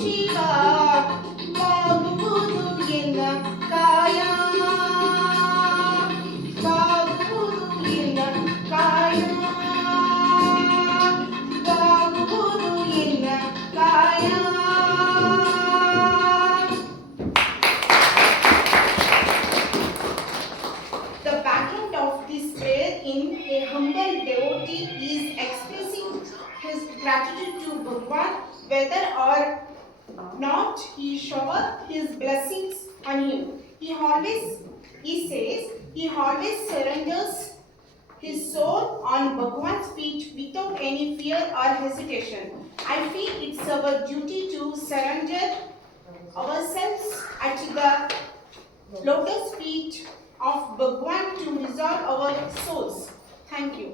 ಶಿವ ಬಾಗುವುದು ಎನ್ನ ಕಾಯ ಬಾಗುವುದು ಎನ್ನ ಕಾಯ ಬಾಗುವುದು ಎನ್ನ ಕಾಯ. The background of this prayer in a humble devotee is expressing his gratitude to Bhagwan, whether or not he shower his blessings on him. He says, he always surrenders his soul on Bhagwan's feet without any fear or hesitation. I feel it's our duty to surrender ourselves at the lotus feet of Bhagwan to resolve our souls. Thank you.